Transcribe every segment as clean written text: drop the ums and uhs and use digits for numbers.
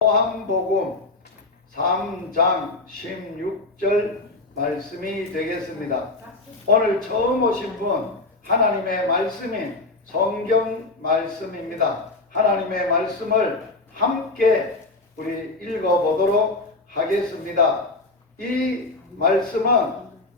요한복음 3장 16절 말씀이 되겠습니다. 오늘 처음 오신 분, 하나님의 말씀인 성경 말씀입니다. 하나님의 말씀을 함께 우리 읽어보도록 하겠습니다. 이 말씀은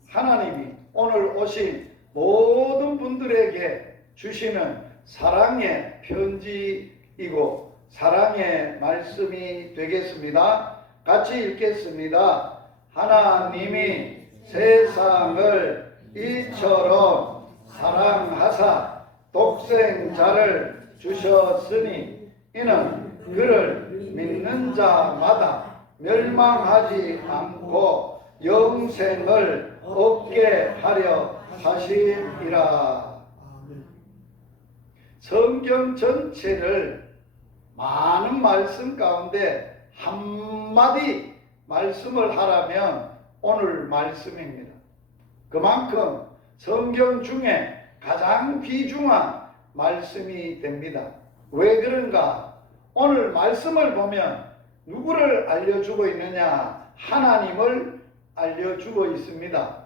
하나님이 오늘 오신 모든 분들에게 주시는 사랑의 편지이고 사랑의 말씀이 되겠습니다. 같이 읽겠습니다. 하나님이 세상을 이처럼 사랑하사 독생자를 주셨으니 이는 그를 믿는 자마다 멸망하지 않고 영생을 얻게 하려 하심이라. 성경 전체를 많은 말씀 가운데 한마디 말씀을 하라면 오늘 말씀입니다. 그만큼 성경 중에 가장 귀중한 말씀이 됩니다. 왜 그런가? 오늘 말씀을 보면 누구를 알려주고 있느냐? 하나님을 알려주고 있습니다.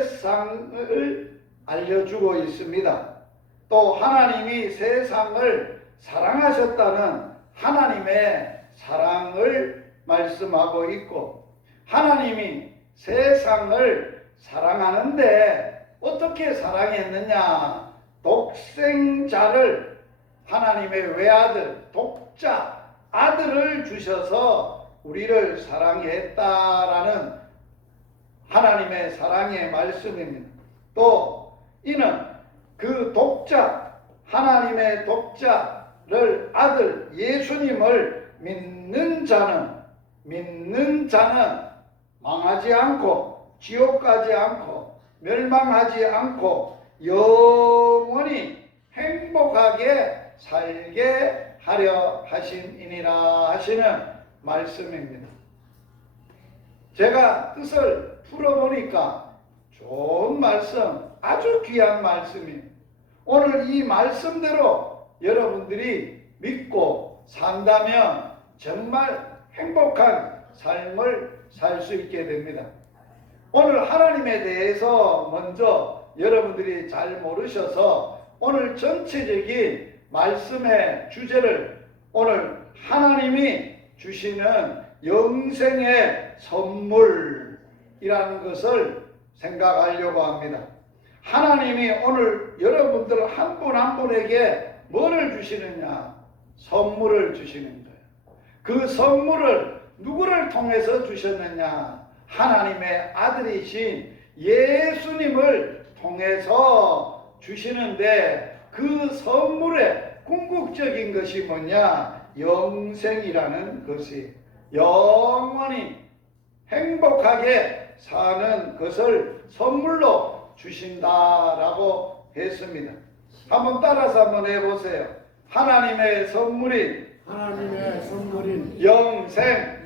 세상을 알려주고 있습니다. 또 하나님이 세상을 사랑하셨다는 하나님의 사랑을 말씀하고 있고, 하나님이 세상을 사랑하는데 어떻게 사랑했느냐? 독생자를, 하나님의 외아들, 독자 아들을 주셔서 우리를 사랑했다라는 하나님의 사랑의 말씀입니다. 또 이는 그 독자, 하나님의 독자를 아들 예수님을 믿는 자는 망하지 않고 지옥 가지 않고 멸망하지 않고 영원히 행복하게 살게 하려 하심이니라 하시는 말씀입니다. 제가 뜻을 풀어보니까 좋은 말씀, 아주 귀한 말씀입니다. 오늘 이 말씀대로 여러분들이 믿고 산다면 정말 행복한 삶을 살 수 있게 됩니다. 오늘 하나님에 대해서 먼저 여러분들이 잘 모르셔서 오늘 전체적인 말씀의 주제를 오늘 하나님이 주시는 영생의 선물이라는 것을 생각하려고 합니다. 하나님이 오늘 여러분들 한 분 한 분에게 뭐를 주시느냐? 선물을 주시는 거예요. 그 선물을 누구를 통해서 주셨느냐? 하나님의 아들이신 예수님을 통해서 주시는데 그 선물의 궁극적인 것이 뭐냐? 영생이라는 것이 영원히 행복하게 사는 것을 선물로 주신다라고 했습니다. 한번 따라서 한번 해보세요. 하나님의 선물인 영생.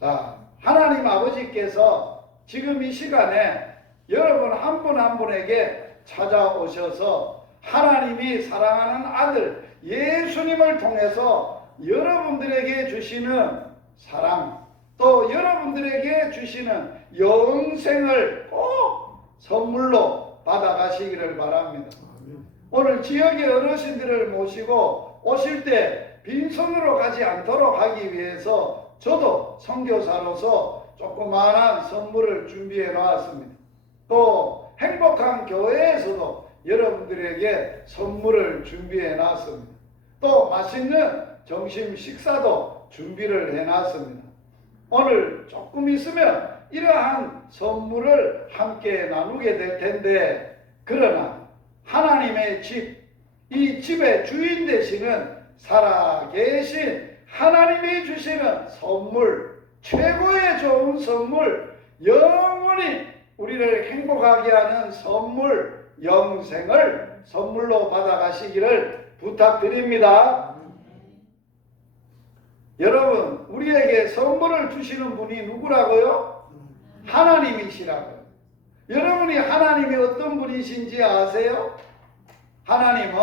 자, 하나님 아버지께서 지금 이 시간에 여러분 한 분 한 분에게 찾아오셔서 하나님이 사랑하는 아들 예수님을 통해서 여러분들에게 주시는 사랑, 또 여러분들에게 주시는 영생을 꼭 선물로 받아가시기를 바랍니다. 오늘 지역의 어르신들을 모시고 오실 때 빈손으로 가지 않도록 하기 위해서 저도 선교사로서 조그마한 선물을 준비해 놓았습니다. 또 행복한 교회에서도 여러분들에게 선물을 준비해 놨습니다. 또 맛있는 점심 식사도 준비를 해 놨습니다. 오늘 조금 있으면 이러한 선물을 함께 나누게 될 텐데, 그러나 하나님의 집, 이 집의 주인 되시는 살아계신 하나님이 주시는 선물, 최고의 좋은 선물, 영원히 우리를 행복하게 하는 선물, 영생을 선물로 받아가시기를 부탁드립니다. 여러분, 우리에게 선물을 주시는 분이 누구라고요? 하나님이시라고요. 여러분이 하나님이 어떤 분이신지 아세요? 하나님은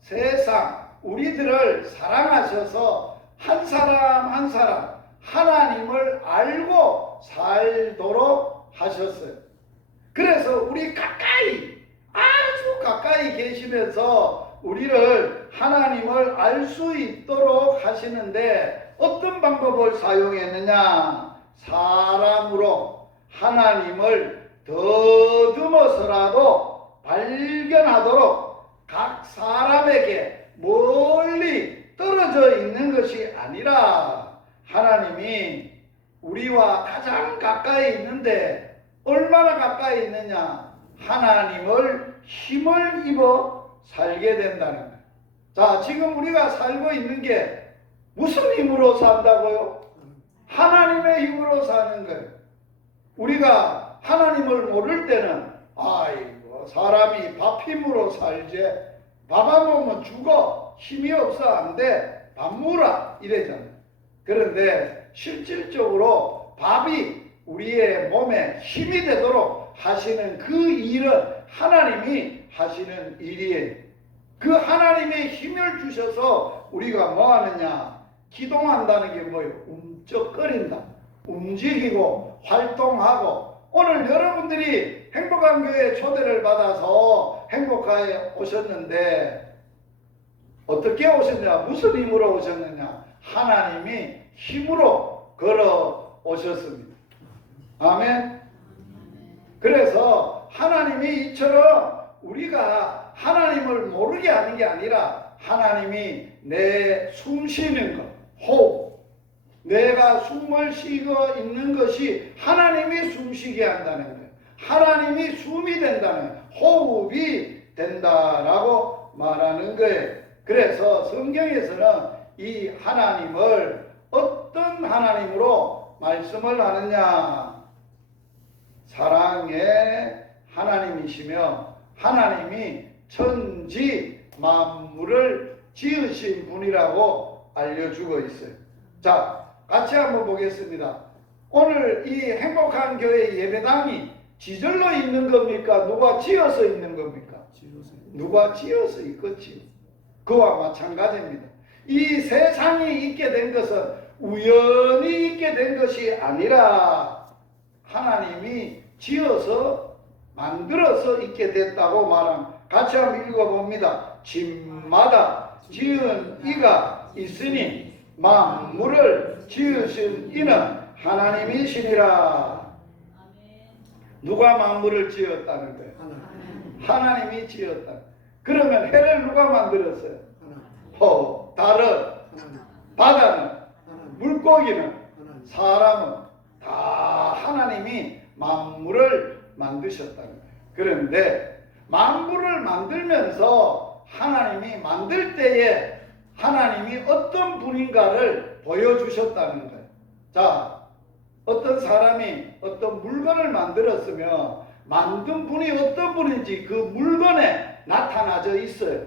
세상, 우리들을 사랑하셔서 한 사람 한 사람 하나님을 알고 살도록 하셨어요. 그래서 우리 가까이, 아주 가까이 계시면서 우리를 하나님을 알 수 있도록 하시는데 어떤 방법을 사용했느냐? 사람으로 하나님을 더듬어서라도 발견하도록 각 사람에게 멀리 떨어져 있는 것이 아니라 하나님이 우리와 가장 가까이 있는데 얼마나 가까이 있느냐? 하나님을 힘을 입어 살게 된다는 거예요. 자, 지금 우리가 살고 있는 게 무슨 힘으로 산다고요? 하나님의 힘으로 사는 거예요. 우리가 하나님을 모를 때는 아이고 사람이 밥 힘으로 살지, 밥 안 먹으면 죽어, 힘이 없어 안 돼, 밥 먹으라 이래잖아요. 그런데 실질적으로 밥이 우리의 몸에 힘이 되도록 하시는 그 일은 하나님이 하시는 일이에요. 그 하나님의 힘을 주셔서 우리가 뭐 하느냐? 기동한다는 게 뭐예요? 움쩍거린다. 움직이고 활동하고. 오늘 여러분들이 행복한 교회 초대를 받아서 행복하게 오셨는데 어떻게 오셨냐? 무슨 힘으로 오셨느냐? 하나님이 힘으로 걸어 오셨습니다. 아멘. 그래서 하나님이 이처럼 우리가 하나님을 모르게 하는 게 아니라 하나님이 내 숨 쉬는 것, 호흡, 내가 숨을 쉬고 있는 것이 하나님이 숨 쉬게 한다는 거예요. 하나님이 숨이 된다는 거예요. 호흡이 된다라고 말하는 거예요. 그래서 성경에서는 이 하나님을 어떤 하나님으로 말씀을 하느냐? 사랑의 하나님이시며 하나님이 천지 만물을 지으신 분이라고 알려주고 있어요. 자, 같이 한번 보겠습니다. 오늘 이 행복한 교회 예배당이 지절로 있는 겁니까? 누가 지어서 있는 겁니까? 누가 지어서 있겠지. 그와 마찬가지입니다. 이 세상이 있게 된 것은 우연히 있게 된 것이 아니라 하나님이 지어서 만들어서 있게 됐다고 말함. 같이 한번 읽어봅니다. 집마다 지은 이가 있으니 만물을 지으신 이는 하나님이시니라. 누가 만물을 지었다는 거예요? 하나님이 지었다. 그러면 해를 누가 만들었어요? 달은, 바다는, 물고기는, 사람은 다 하나님이 만물을 만드셨다는 거예요. 그런데 만물을 만들면서 하나님이 만들 때에 하나님이 어떤 분인가를 보여주셨다는 거예요. 자, 어떤 사람이 어떤 물건을 만들었으면 만든 분이 어떤 분인지 그 물건에 나타나져 있어요.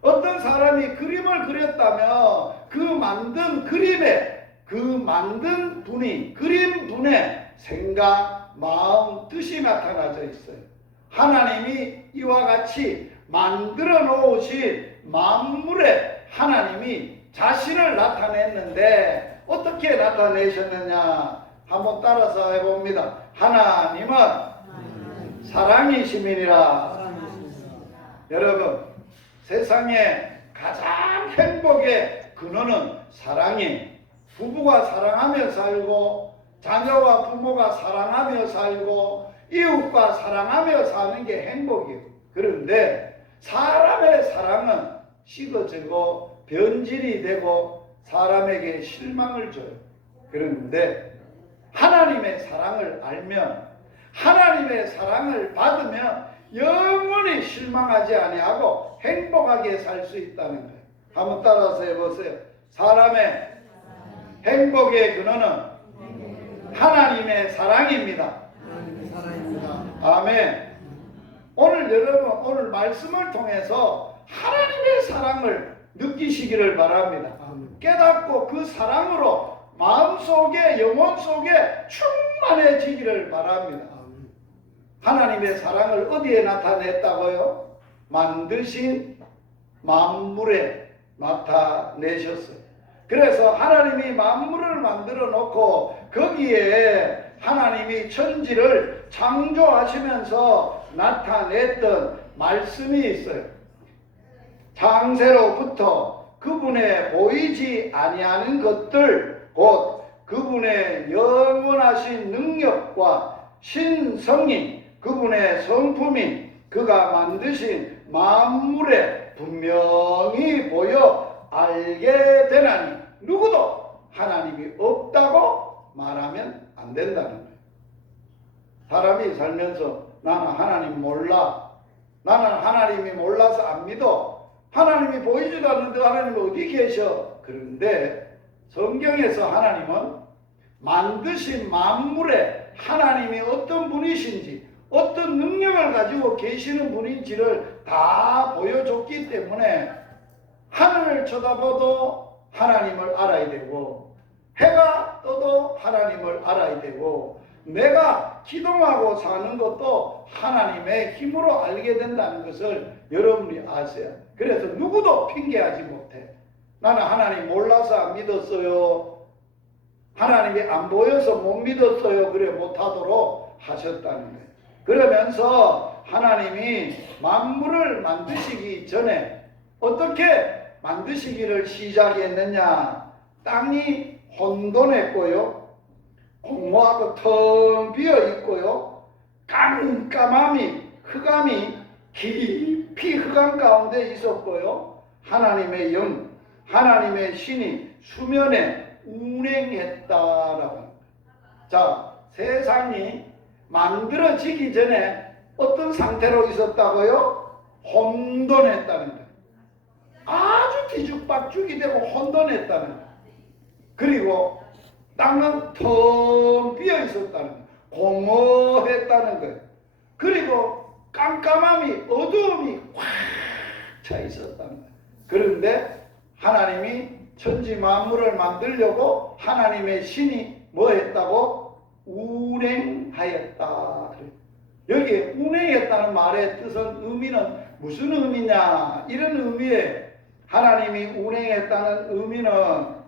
어떤 사람이 그림을 그렸다면 그 만든 그림에 그 만든 분이 그림 분의 생각, 마음, 뜻이 나타나져 있어요. 하나님이 이와 같이 만들어 놓으신 만물에 하나님이 자신을 나타냈는데 어떻게 나타내셨느냐? 한번 따라서 해봅니다. 하나님은 사랑이심이니라. 여러분, 세상에 가장 행복의 근원은 사랑이에요. 부부가 사랑하며 살고 자녀와 부모가 사랑하며 살고 이웃과 사랑하며 사는 게 행복이에요. 그런데 사람의 사랑은 식어지고 변질이 되고 사람에게 실망을 줘요. 그런데 하나님의 사랑을 알면, 하나님의 사랑을 받으면 영원히 실망하지 아니하고 행복하게 살 수 있다는 거예요. 한번 따라서 해보세요. 사람의 행복의 근원은 하나님의 사랑입니다. 아멘. 오늘 여러분, 오늘 말씀을 통해서 하나님의 사랑을 느끼시기를 바랍니다. 깨닫고 그 사랑으로 마음속에, 영혼 속에 충만해지기를 바랍니다. 하나님의 사랑을 어디에 나타냈다고요? 만드신 만물에, 나타내셨어요. 그래서 하나님이 만물을 만들어 놓고 거기에 하나님이 천지를 창조하시면서 나타냈던 말씀이 있어요. 창세로부터 그분의 보이지 아니하는 것들, 곧 그분의 영원하신 능력과 신성인 그분의 성품인 그가 만드신 만물에 분명히 보여 알게 되나니 누구도 하나님이 없다고 말하면 안 된다는 거예요. 사람이 살면서 나는 하나님 몰라, 나는 하나님이 몰라서 안 믿어, 하나님이 보이지도 않는데 하나님이 어디 계셔? 그런데 성경에서 하나님은 만드신 만물에 하나님이 어떤 분이신지, 어떤 능력을 가지고 계시는 분인지를 다 보여줬기 때문에 하늘을 쳐다봐도 하나님을 알아야 되고, 해가 떠도 하나님을 알아야 되고, 내가 기도하고 사는 것도 하나님의 힘으로 알게 된다는 것을 여러분이 아세요. 그래서 누구도 핑계하지 못해. 나는 하나님 몰라서 안 믿었어요, 하나님이 안 보여서 못 믿었어요, 그래 못하도록 하셨다는 거예요. 그러면서 하나님이 만물을 만드시기 전에 어떻게 만드시기를 시작했느냐? 땅이 혼돈했고요, 공허하고 텅 비어 있고요, 깜깜함이, 흑암이 깊이 흑암 가운데 있었고요, 하나님의 영, 하나님의 신이 수면에 운행했다라고. 자, 세상이 만들어지기 전에 어떤 상태로 있었다고요? 혼돈했다는 거예요. 아주 뒤죽박죽이 되고 혼돈했다는 거예요. 그리고 땅은 텅 비어 있었다는 거예요. 공허했다는 거예요. 그리고 깜깜함이, 어두움이 확 차 있었다는 거예요. 그런데 하나님이 천지 만물을 만들려고 하나님의 신이 뭐 했다고? 운행하였다. 여기에 운행했다는 말의 뜻은, 의미는 무슨 의미냐? 이런 의미에 하나님이 운행했다는 의미는,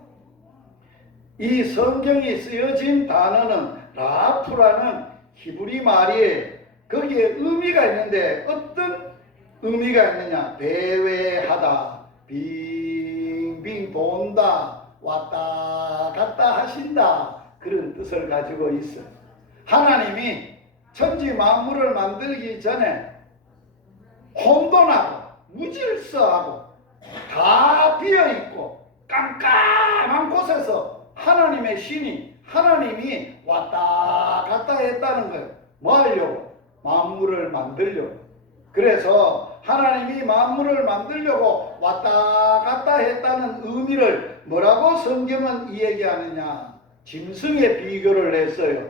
이 성경이 쓰여진 단어는 라프라는 히브리 말이에요. 거기에 의미가 있는데 어떤 의미가 있느냐? 배회하다, 빙빙 돈다, 왔다 갔다 하신다, 그런 뜻을 가지고 있어요. 하나님이 천지 만물을 만들기 전에 혼돈하고 무질서하고 다 비어있고 깜깜한 곳에서 하나님의 신이, 하나님이 왔다 갔다 했다는 거예요. 뭐 하려고? 만물을 만들려고. 그래서 하나님이 만물을 만들려고 왔다 갔다 했다는 의미를 뭐라고 성경은 이야기하느냐? 짐승의 비교를 했어요.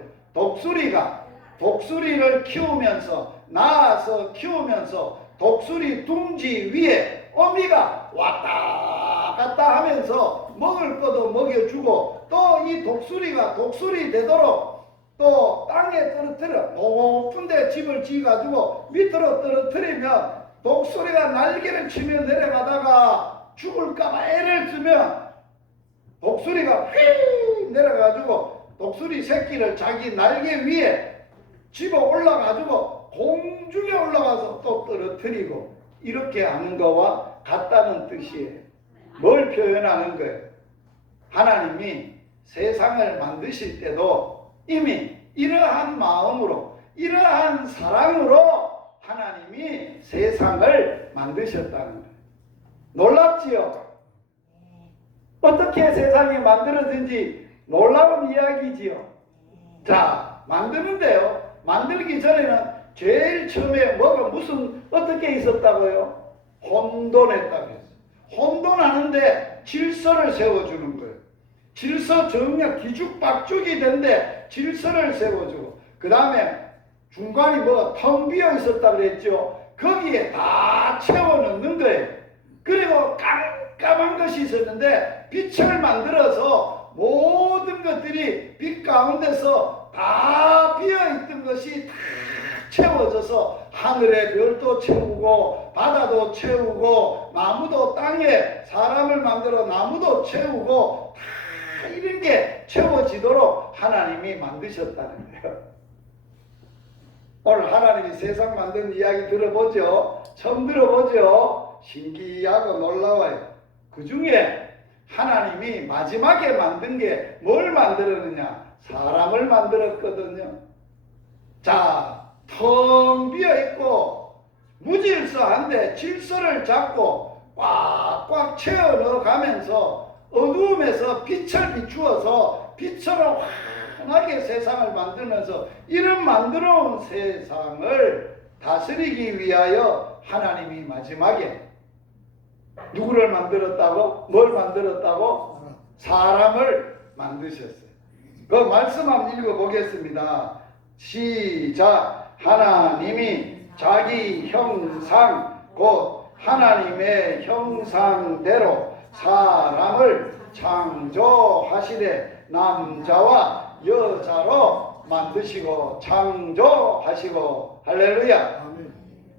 독수리를 키우면서, 낳아서 키우면서 독수리 둥지 위에 어미가 왔다 갔다 하면서 먹을 것도 먹여주고, 또 이 독수리가 독수리 되도록 또 땅에 떨어뜨려 높은 데 집을 지어가지고 밑으로 떨어뜨리면 독수리가 날개를 치며 내려가다가 죽을까봐 애를 쓰면 독수리가 휙 내려가지고 독수리 새끼를 자기 날개 위에 집어 올라가지고 공중에 올라가서 또 떨어뜨리고, 이렇게 하는 거와 같다는 뜻이에요. 뭘 표현하는 거예요? 하나님이 세상을 만드실 때도 이미 이러한 마음으로, 이러한 사랑으로 하나님이 세상을 만드셨다는 거예요. 놀랍지요? 어떻게 세상이 만들어진지 놀라운 이야기지요. 자, 만드는데요, 만들기 전에는 제일 처음에 어떻게 있었다고요? 혼돈했다고 했어요. 혼돈하는데 질서를 세워주는 거예요. 질서 정렬, 뒤죽박죽이 된데 질서를 세워주고, 그 다음에 중간이 텅 비어 있었다 그랬죠. 거기에 다 채워넣는 거예요. 그리고 깜깜한 것이 있었는데 빛을 만들어서 모든 것들이 빛 가운데서 다 비어있던 것이 다 채워져서 하늘의 별도 채우고 바다도 채우고 나무도 땅에 사람을 만들어 나무도 채우고 다 이런 게 채워지도록 하나님이 만드셨다는 거예요. 오늘 하나님이 세상 만든 이야기 들어보죠? 처음 들어보죠? 신기하고 놀라워요. 그 중에 하나님이 마지막에 만든 게 뭘 만들었느냐? 사람을 만들었거든요. 자, 텅 비어있고 무질서한데 질서를 잡고 꽉꽉 채워 넣어가면서 어두움에서 빛을 비추어서 빛으로 환하게 세상을 만들면서 이런 만들어 온 세상을 다스리기 위하여 하나님이 마지막에 누구를 만들었다고? 뭘 만들었다고? 사람을 만드셨어요. 그 말씀 한번 읽어보겠습니다. 시작. 하나님이 자기 형상 곧 하나님의 형상대로 사람을 창조하시되 남자와 여자로 만드시고 창조하시고 할렐루야.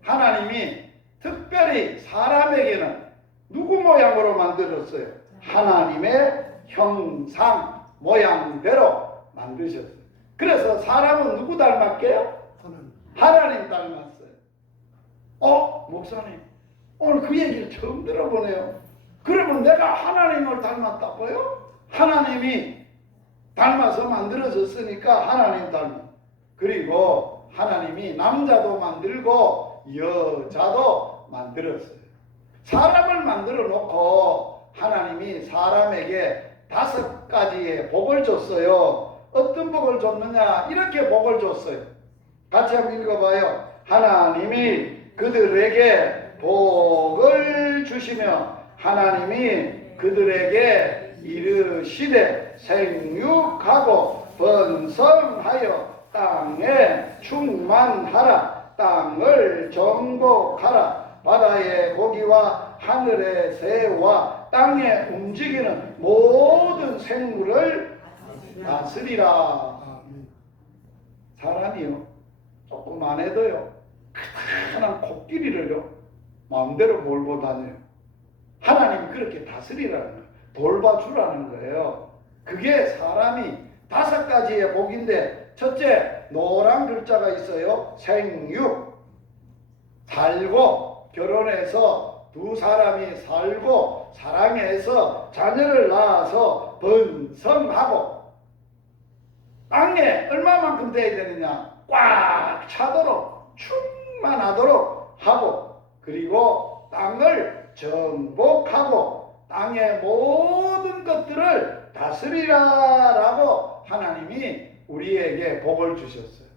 하나님이 특별히 사람에게는 누구 모양으로 만들었어요? 하나님의 형상 모양대로 만드셨어요. 그래서 사람은 누구 닮았게요? 하나님 닮았어요. 목사님 오늘 그 얘기를 처음 들어보네요. 그러면 내가 하나님을 닮았다고요? 하나님이 닮아서 만들어졌으니까 하나님 닮은. 그리고 하나님이 남자도 만들고 여자도 만들었어요. 사람을 만들어 놓고 하나님이 사람에게 5가지의 복을 줬어요. 어떤 복을 줬느냐? 이렇게 복을 줬어요. 같이 한번 읽어봐요. 하나님이 그들에게 복을 주시며 하나님이 그들에게 이르시되 생육하고 번성하여 땅에 충만하라. 땅을 정복하라. 바다의 고기와 하늘의 새와 땅에 움직이는 모든 생물을 다스리라. 사람이요 조금 안 해도요 크다란 코끼리를요 마음대로 몰고 다녀요. 하나님 그렇게 다스리라는 거예요. 돌봐주라는 거예요. 그게 사람이 5가지의 복인데, 첫째 노란 글자가 있어요. 생육. 살고 결혼해서 2사람이 살고 사랑해서 자녀를 낳아서 번성하고 땅에 얼마만큼 돼야 되느냐? 꽉 차도록 충만하도록 하고, 그리고 땅을 정복하고 땅의 모든 것들을 다스리라라고 하나님이 우리에게 복을 주셨어요.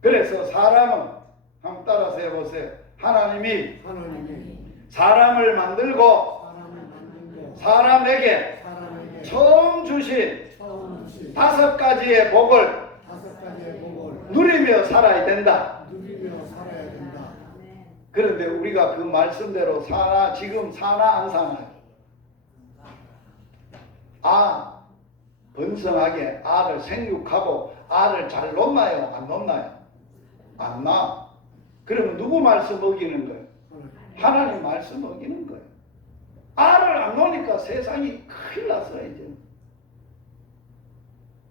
그래서 사람은 한번 따라서 해보세요. 하나님이 사람을 만들고 사람에게 처음 주신 5가지의 복을 누리며 살아야 된다. 그런데 우리가 그 말씀대로 지금 사나 안 사나요? 번성하게 알을 생육하고 알을 잘 놓나요? 안 놓나요? 안 나. 그러면 누구 말씀 어기는 거예요? 하나님 말씀 어기는 거예요. 알을 안 놓으니까 세상이 큰일 났어요.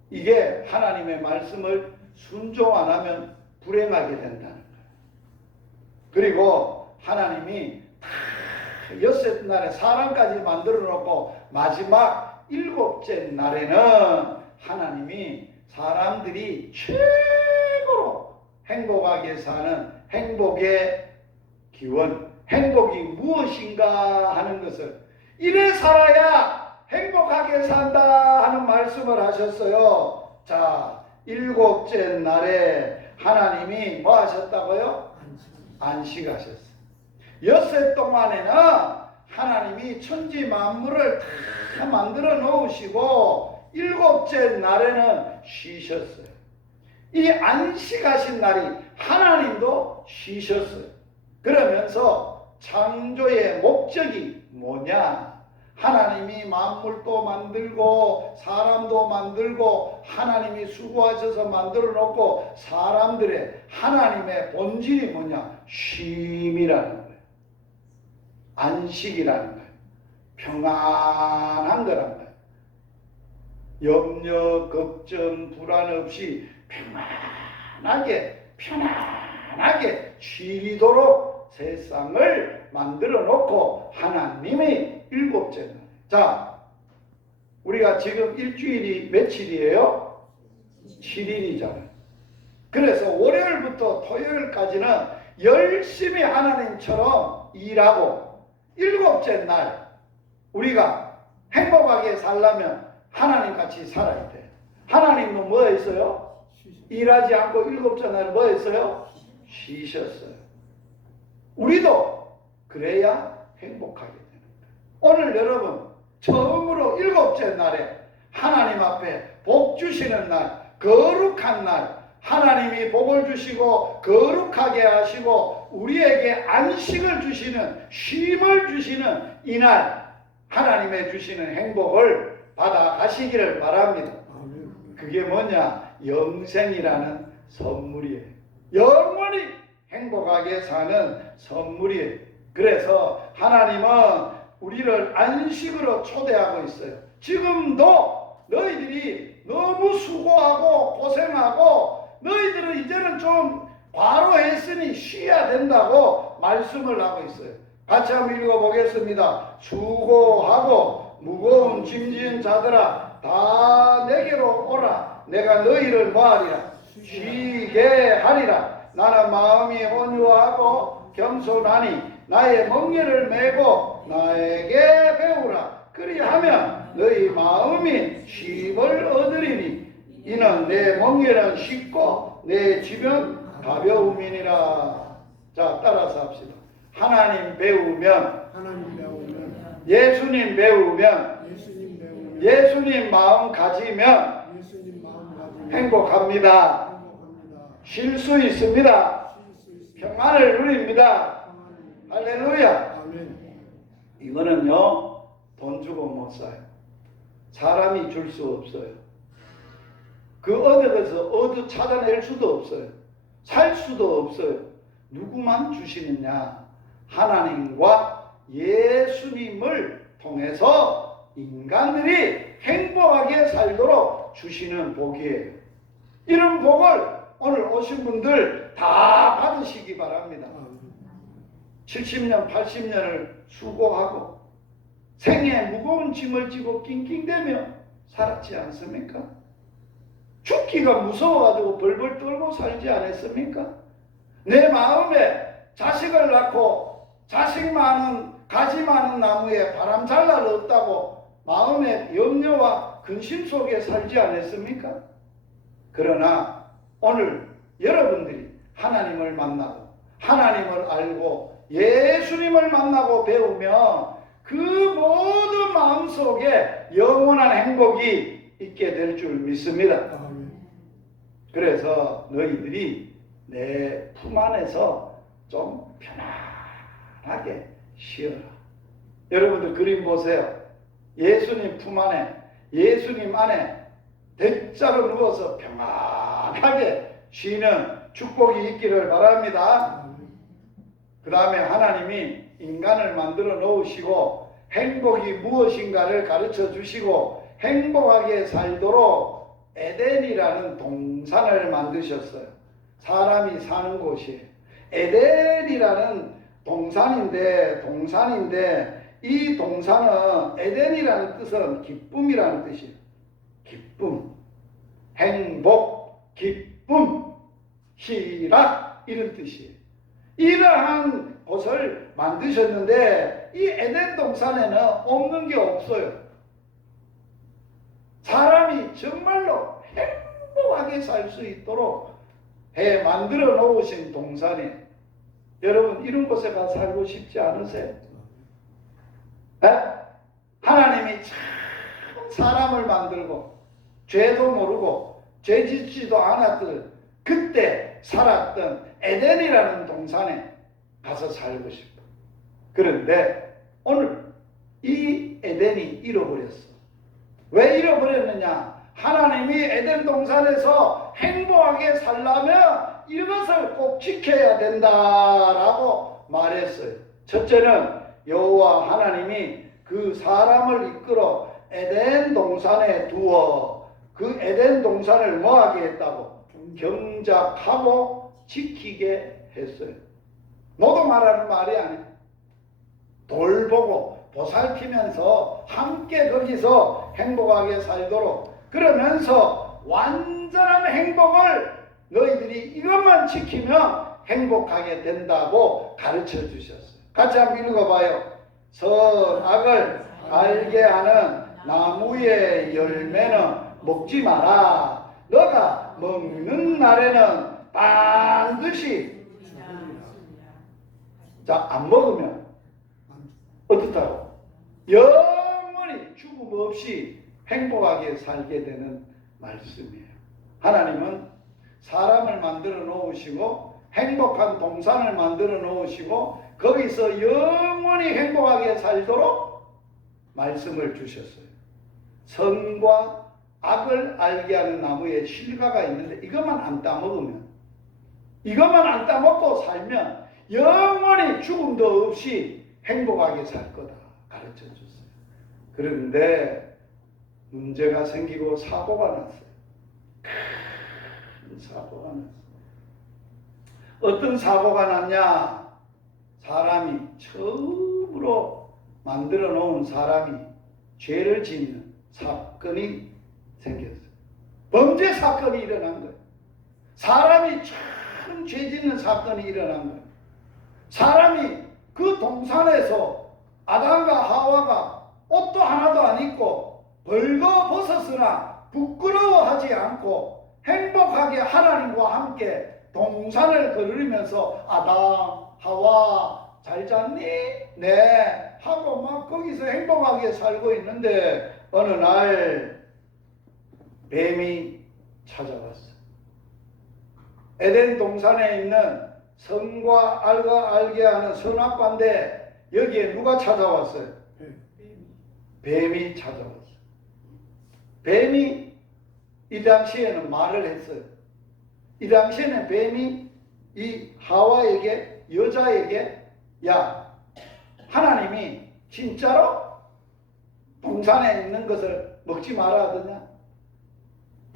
이게 하나님의 말씀을 순종 안 하면 불행하게 된다는 거예요. 그리고 하나님이 6째 날에 사람까지 만들어 놓고 마지막 7째 날에는 하나님이 사람들이 최고로 행복하게 사는 행복의 기원, 행복이 무엇인가 하는 것을 이래 살아야 행복하게 산다 하는 말씀을 하셨어요. 자, 7째 날에 하나님이 뭐 하셨다고요? 안식하셨어요. 6세 동안에는 하나님이 천지 만물을 다 만들어 놓으시고 7째 날에는 쉬셨어요. 이 안식하신 날이 하나님도 쉬셨어요. 그러면서 창조의 목적이 뭐냐? 하나님이 만물도 만들고 사람도 만들고 하나님이 수고하셔서 만들어 놓고 사람들의 하나님의 본질이 뭐냐? 쉼이라는 거예요. 안식이라는 거예요. 평안한 거란 거예요. 염려, 걱정, 불안 없이 편안하게 쉬도록 세상을 만들어 놓고 하나님의 일곱째 날. 자, 우리가 지금 일주일이 며칠이에요? 7일이잖아요. 그래서 월요일부터 토요일까지는 열심히 하나님처럼 일하고 일곱째 날 우리가 행복하게 살려면 하나님같이 살아야 돼요. 하나님은 뭐 했어요? 일하지 않고 일곱째 날 뭐 했어요? 쉬셨어요. 우리도 그래야 행복하게 되는 거예요. 오늘 여러분 처음으로 일곱째 날에 하나님 앞에 복 주시는 날, 거룩한 날, 하나님이 복을 주시고 거룩하게 하시고 우리에게 안식을 주시는, 쉼을 주시는 이날 하나님의 주시는 행복을 받아 가시기를 바랍니다. 그게 뭐냐? 영생이라는 선물이에요. 영원히 행복하게 사는 선물이에요. 그래서 하나님은 우리를 안식으로 초대하고 있어요. 지금도 너희들이 너무 수고하고 고생하고 너희들은 이제는 좀 과로했으니 쉬어야 된다고 말씀을 하고 있어요. 같이 한번 읽어보겠습니다. 수고하고 무거운 짐진 자들아 다 내게로 오라. 내가 너희를 뭐하리라? 쉬게 하리라. 나는 마음이 온유하고 겸손하니 나의 멍에를 메고 나에게 배우라. 그리하면 너희 마음이 쉼을 얻으리니 이는 내 멍에는 쉽고 내 짐은 가벼움이니라. 자, 따라서 합시다. 하나님 배우면 예수님 배우면 예수님 마음 가지면 행복합니다. 쉴 수 있습니다. 평안을 누립니다. 할렐루야. 이거는요 돈 주고 못 사요. 사람이 줄 수 없어요. 그 어디 찾아낼 수도 없어요. 살 수도 없어요. 누구만 주시느냐? 하나님과 예수님을 통해서 인간들이 행복하게 살도록 주시는 복이에요. 이런 복을 오늘 오신 분들 다 받으시기 바랍니다. 70년, 80년을 수고하고 생에 무거운 짐을 지고 낑낑대며 살았지 않습니까? 죽기가 무서워가지고 벌벌 떨고 살지 않았습니까? 내 마음에 자식을 낳고 자식 많은 가지 많은 나무에 바람 잘 날 없다고 마음의 염려와 근심 속에 살지 않았습니까? 그러나 오늘 여러분들이 하나님을 만나고 하나님을 알고 예수님을 만나고 배우면 그 모든 마음속에 영원한 행복이 있게 될 줄 믿습니다. 그래서 너희들이 내 품 안에서 좀 편안하게 쉬어라. 여러분들 그림 보세요. 예수님 품 안에, 예수님 안에 대자로 누워서 평안하게 쉬는 축복이 있기를 바랍니다. 그 다음에 하나님이 인간을 만들어 놓으시고 행복이 무엇인가를 가르쳐 주시고 행복하게 살도록 에덴이라는 동산을 만드셨어요. 사람이 사는 곳이에요. 에덴이라는 동산인데 이 동산은 에덴이라는 뜻은 기쁨이라는 뜻이에요. 기쁨, 행복, 기쁨, 희락 이런 뜻이에요. 이러한 곳을 만드셨는데 이 에덴 동산에는 없는 게 없어요. 사람이 정말로 행복하게 살 수 있도록 해 만들어 놓으신 동산에 여러분 이런 곳에 가서 살고 싶지 않으세요? 네? 하나님이 참 사람을 만들고 죄도 모르고 죄 짓지도 않았던 그때 살았던 에덴이라는 동산에 가서 살고 싶어. 그런데 오늘 이 에덴이 잃어버렸어. 왜 잃어버렸느냐? 하나님이 에덴 동산에서 행복하게 살려면 이것을 꼭 지켜야 된다라고 말했어요. 첫째는 여호와 하나님이 그 사람을 이끌어 에덴 동산에 두어 그 에덴 동산을 뭐하게 했다고? 경작하고 지키게 했어요. 노동하라는 말이 아니에요. 돌보고 보살피면서 함께 거기서 행복하게 살도록, 그러면서 완전한 행복을 너희들이 이것만 지키면 행복하게 된다고 가르쳐 주셨어요. 같이 한번 읽어봐요. 선악을 알게 하는 나무의 열매는 먹지 마라. 너가 먹는 날에는 반드시, 자, 안 먹으면 어떻다고? 영원히 죽음 없이 행복하게 살게 되는 말씀이에요. 하나님은 사람을 만들어 놓으시고 행복한 동산을 만들어 놓으시고 거기서 영원히 행복하게 살도록 말씀을 주셨어요. 선과 악을 알게 하는 나무에 실과가 있는데 이것만 안 따먹으면, 이것만 안 따먹고 살면 영원히 죽음도 없이 행복하게 살 거다 가르쳐 줬어요. 그런데 문제가 생기고 사고가 났어요. 큰 사고가 났어요. 어떤 사고가 났냐? 사람이 처음으로 만들어 놓은 사람이 죄를 짓는 사건이 생겼어요. 범죄 사건이 일어난 거예요. 사람이 처음 죄 짓는 사건이 일어난 거예요. 사람이 그 동산에서 아담과 하와가 옷도 하나도 안 입고 벌거벗었으나 부끄러워하지 않고 행복하게 하나님과 함께 동산을 걸으면서 아담, 하와 잘 잤니? 네 하고 막 거기서 행복하게 살고 있는데 어느 날 뱀이 찾아왔어. 에덴 동산에 있는 선과 악을 알게 하는 선악과인데 여기에 누가 찾아왔어요? 뱀이 찾아왔어요. 뱀이 이 당시에는 말을 했어요. 이 당시에는 뱀이 이 하와에게, 여자에게, 야, 하나님이 진짜로 동산에 있는 것을 먹지 마라 하더냐?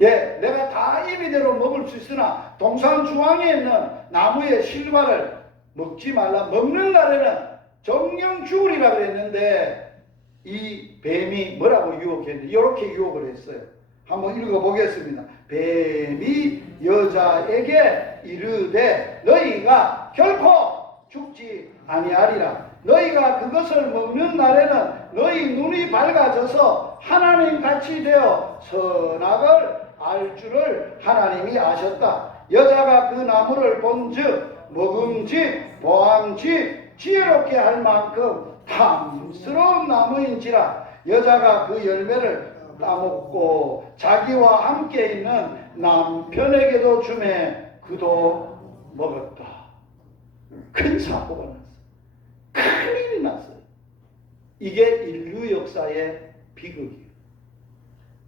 예, 내가 다 임의대로 먹을 수 있으나 동산 중앙에 있는 나무의 실과를 먹지 말라. 먹는 날에는 정령 죽으리라 그랬는데 이 뱀이 뭐라고 유혹했는데 이렇게 유혹을 했어요. 한번 읽어보겠습니다. 뱀이 여자에게 이르되 너희가 결코 죽지 아니하리라. 너희가 그것을 먹는 날에는 너희 눈이 밝아져서 하나님 같이 되어 선악을 알 줄을 하나님이 아셨다. 여자가 그 나무를 본즉 먹음직 보암직 지혜롭게 할 만큼 탐스러운 나무인지라. 여자가 그 열매를 따먹고 자기와 함께 있는 남편에게도 주매 그도 먹었다. 큰 사고가 났어요. 큰일이 났어요. 이게 인류 역사의 비극이에요.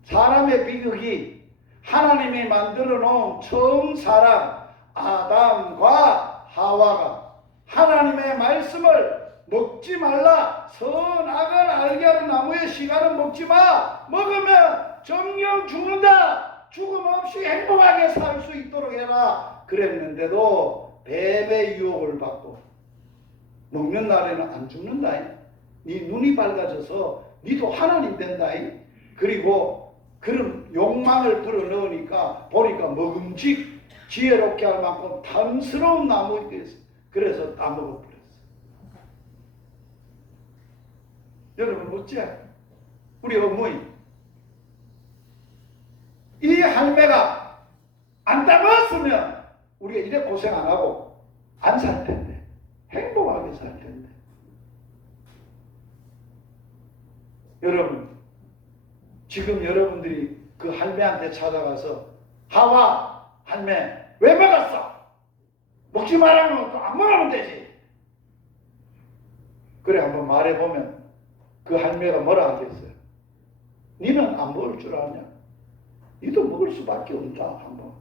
사람의 비극이 하나님이 만들어 놓은 처음 사람 아담과 하와가 하나님의 말씀을 먹지 말라, 선악을 알게 하는 나무의 씨가는 먹지 마, 먹으면 정령 죽는다, 죽음 없이 행복하게 살 수 있도록 해라 그랬는데도 뱀의 유혹을 받고 먹는 날에는 안 죽는다잉. 네 눈이 밝아져서 니도 하나님 된다잉. 그리고 그런 욕망을 불어넣으니까 보니까 먹음직 지혜롭게 할 만큼 탐스러운 나무가 됐어. 그래서 따먹어버렸어. 여러분 어째 우리 어머니 이 할매가 안 따먹었으면 우리가 이래 고생 안 하고 안 살 텐데, 행복하게 살 텐데. 여러분 지금 여러분들이 그 할매한테 찾아가서 하와 할매 왜 먹었어? 먹지 말라면 또 안 먹으면 되지. 그래 한번 말해보면 그 할매가 뭐라 하겠어요? 니는 안 먹을 줄 아냐? 니도 먹을 수밖에 없다. 한번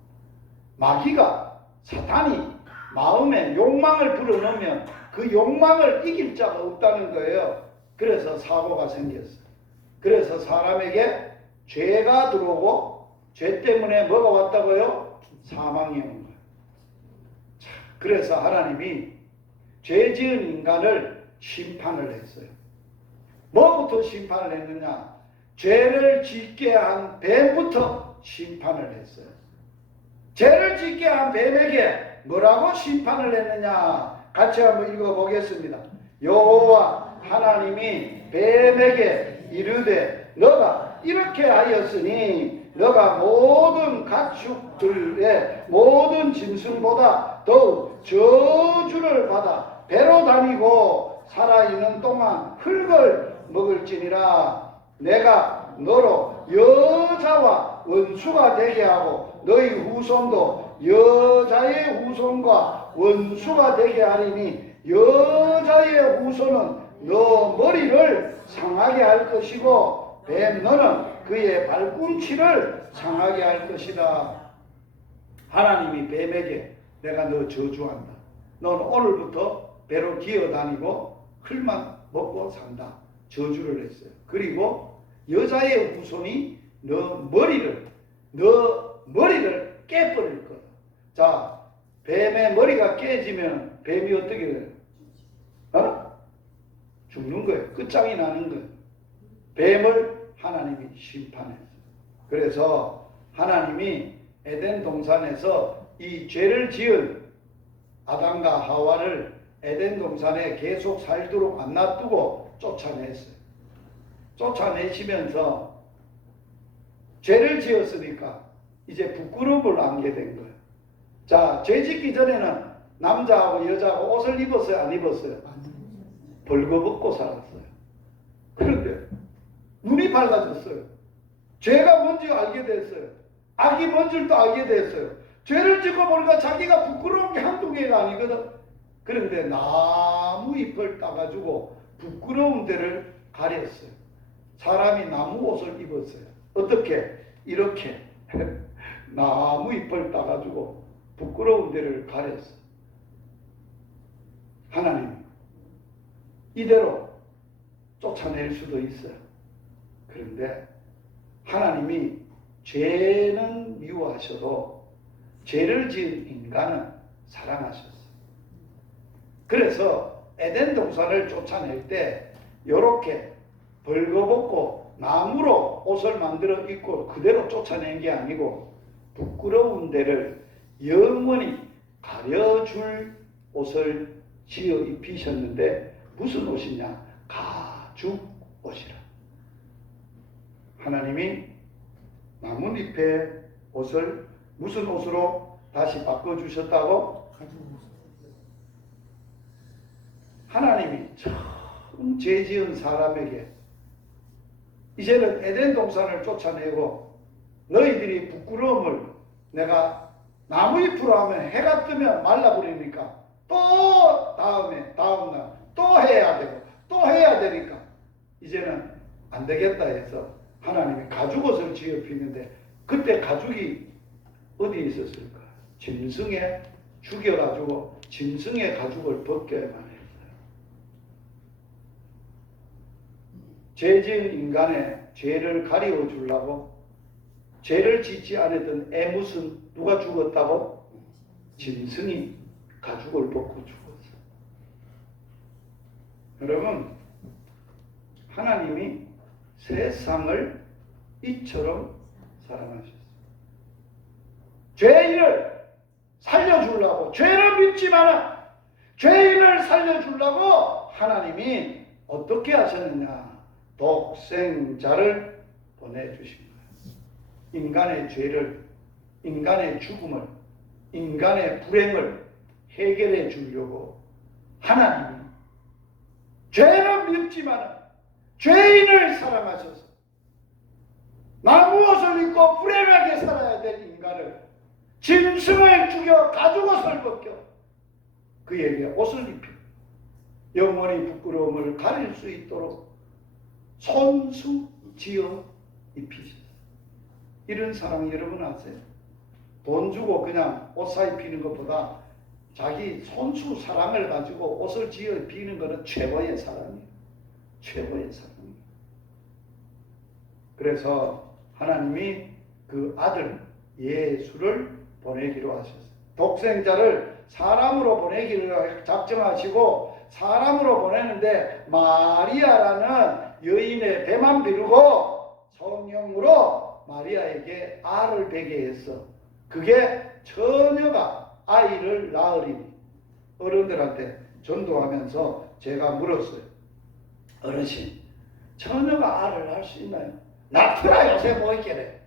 마귀가 사탄이 마음에 욕망을 불어넣으면 그 욕망을 이길 자가 없다는 거예요. 그래서 사고가 생겼어요. 그래서 사람에게 죄가 들어오고 죄 때문에 뭐가 왔다고요? 사망이 온 거예요. 자, 그래서 하나님이 죄 지은 인간을 심판을 했어요. 뭐부터 심판을 했느냐? 죄를 짓게 한 뱀부터 심판을 했어요. 죄를 짓게 한 뱀에게 뭐라고 심판을 했느냐? 같이 한번 읽어보겠습니다. 여호와 하나님이 뱀에게 이르되 너가 이렇게 하였으니 너가 모든 가축들의 모든 짐승보다 더욱 저주를 받아 배로 다니고 살아있는 동안 흙을 먹을지니라. 내가 너로 여자와 원수가 되게 하고 너희 후손도 여자의 후손과 원수가 되게 하리니 여자의 후손은 너 머리를 상하게 할 것이고 뱀 너는 그의 발꿈치를 상하게 할 것이다. 하나님이 뱀에게 내가 너 저주한다. 넌 오늘부터 배로 기어다니고 흙만 먹고 산다. 저주를 했어요. 그리고 여자의 후손이 너 머리를 깨버릴 거다. 자, 뱀의 머리가 깨지면 뱀이 어떻게 돼요? 죽는 거예요. 끝장이 나는 거예요. 뱀을 하나님이 심판했어요. 그래서 하나님이 에덴 동산에서 이 죄를 지은 아담과 하와를 에덴 동산에 계속 살도록 안 놔두고 쫓아냈어요. 쫓아내시면서 죄를 지었으니까 이제 부끄러움을 안게 된 거예요. 자, 죄 짓기 전에는 남자하고 여자하고 옷을 입었어요? 안 입었어요? 벌거벗고 살았어요. 그런데 눈이 밝아졌어요. 죄가 뭔지 알게 됐어요. 악이 뭔 줄도 알게 됐어요. 죄를 짓고 보니까 자기가 부끄러운 게 한두 개가 아니거든. 그런데 나무 잎을 따가지고 부끄러운 데를 가렸어요. 사람이 나무 옷을 입었어요. 어떻게? 이렇게 나무 잎을 따가지고 부끄러운 데를 가렸어요. 하나님 이대로 쫓아낼 수도 있어요. 그런데 하나님이 죄는 미워하셔도 죄를 지은 인간은 사랑하셨어요. 그래서 에덴 동산을 쫓아낼 때 이렇게 벌거벗고 나무로 옷을 만들어 입고 그대로 쫓아낸 게 아니고 부끄러운 데를 영원히 가려줄 옷을 지어 입히셨는데 무슨 옷이냐? 가죽 옷이라. 하나님이 나뭇잎의 옷을 무슨 옷으로 다시 바꿔주셨다고? 하나님이 처음 죄 지은 사람에게 이제는 에덴 동산을 쫓아내고 너희들이 부끄러움을 내가 나무잎으로 하면 해가 뜨면 말라버리니까 또 다음날 또 해야 되고 또 해야 되니까 이제는 안 되겠다 해서 하나님이 가죽옷을 지어 피는데 그때 가죽이 어디에 있었을까? 짐승에 죽여가지고 짐승의 가죽을 벗겨야만 했어요. 죄 지은 인간의 죄를 가리워 주려고 죄를 짓지 않았던 에못은 누가 죽었다고? 짐승이 가죽을 벗고 죽었어요. 여러분, 하나님이 세상을 이처럼 사랑하셨어요. 죄인을 살려주려고, 죄를 믿지 마라. 죄인을 살려주려고 하나님이 어떻게 하셨느냐? 독생자를 보내주신 거예요. 인간의 죄를, 인간의 죽음을, 인간의 불행을 해결해 주려고 하나님이 죄는 믿지 마라. 죄인을 사랑하셔서 나무 옷을 입고 불행하게 살아야 될 인간을 짐승을 죽여 가죽옷을 벗겨 그에게 옷을 입혀 영원히 부끄러움을 가릴 수 있도록 손수 지어 입히셨어요. 이런 사랑 여러분 아세요? 돈 주고 그냥 옷 사 입히는 것보다 자기 손수 사랑을 가지고 옷을 지어 입히는 것은 최고의 사랑이에요. 최고의 사랑이에요. 그래서 하나님이 그 아들 예수를 보내기로 하셨어요. 독생자를 사람으로 보내기로 작정하시고 사람으로 보내는데 마리아라는 여인의 배만 비르고 성령으로 마리아에게 알을 베게 했어. 그게 처녀가 아이를 낳으리니. 어른들한테 전도하면서 제가 물었어요. 어르신, 처녀가 알을 낳을 수 있나요? 낳더라. 요새 뭐 있겠래.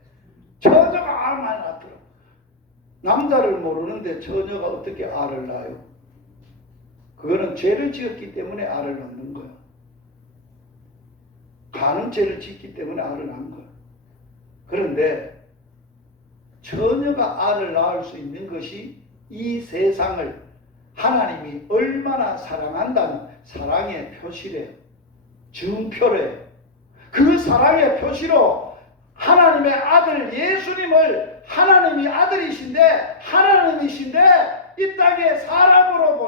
처녀가 알을 많이 낳더라. 남자를 모르는데 처녀가 어떻게 알을 낳아요? 그거는 죄를 지었기 때문에 알을 낳는 거야. 가는 죄를 짓기 때문에 알을 낳는 거야. 그런데 처녀가 알을 낳을 수 있는 것이 이 세상을 하나님이 얼마나 사랑한다는 사랑의 표시래요. 증표래요. 그 사랑의 표시로 하나님의 아들 예수님을 하나님이 아들이신데 하나님이신데 이 땅에 사람으로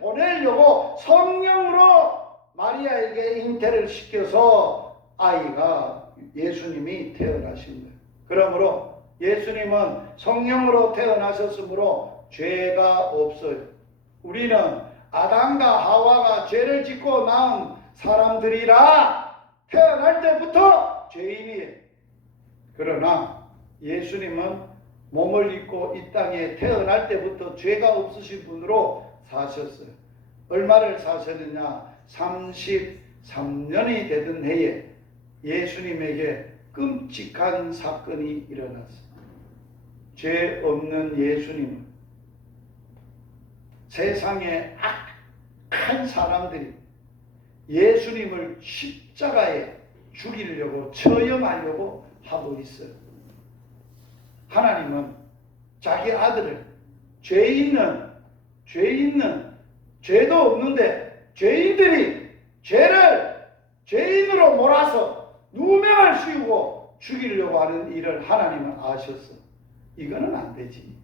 보내려고 성령으로 마리아에게 잉태를 시켜서 아이가 예수님이 태어나신 거예요. 그러므로 예수님은 성령으로 태어나셨으므로 죄가 없어요. 우리는 아담과 하와가 죄를 짓고 낳은 사람들이라 태어날 때부터 죄인이에요. 그러나 예수님은 몸을 입고 이 땅에 태어날 때부터 죄가 없으신 분으로 사셨어요. 얼마를 사셨느냐? 33년이 되던 해에 예수님에게 끔찍한 사건이 일어났어요. 죄 없는 예수님은 세상의 악한 사람들이 예수님을 십자가에 죽이려고 처형하려고 하고 있어요. 하나님은 자기 아들을 죄 있는 죄도 없는데 죄인들이 죄를 죄인으로 몰아서 누명을 씌우고 죽이려고 하는 일을 하나님은 아셨어. 이거는 안 되지.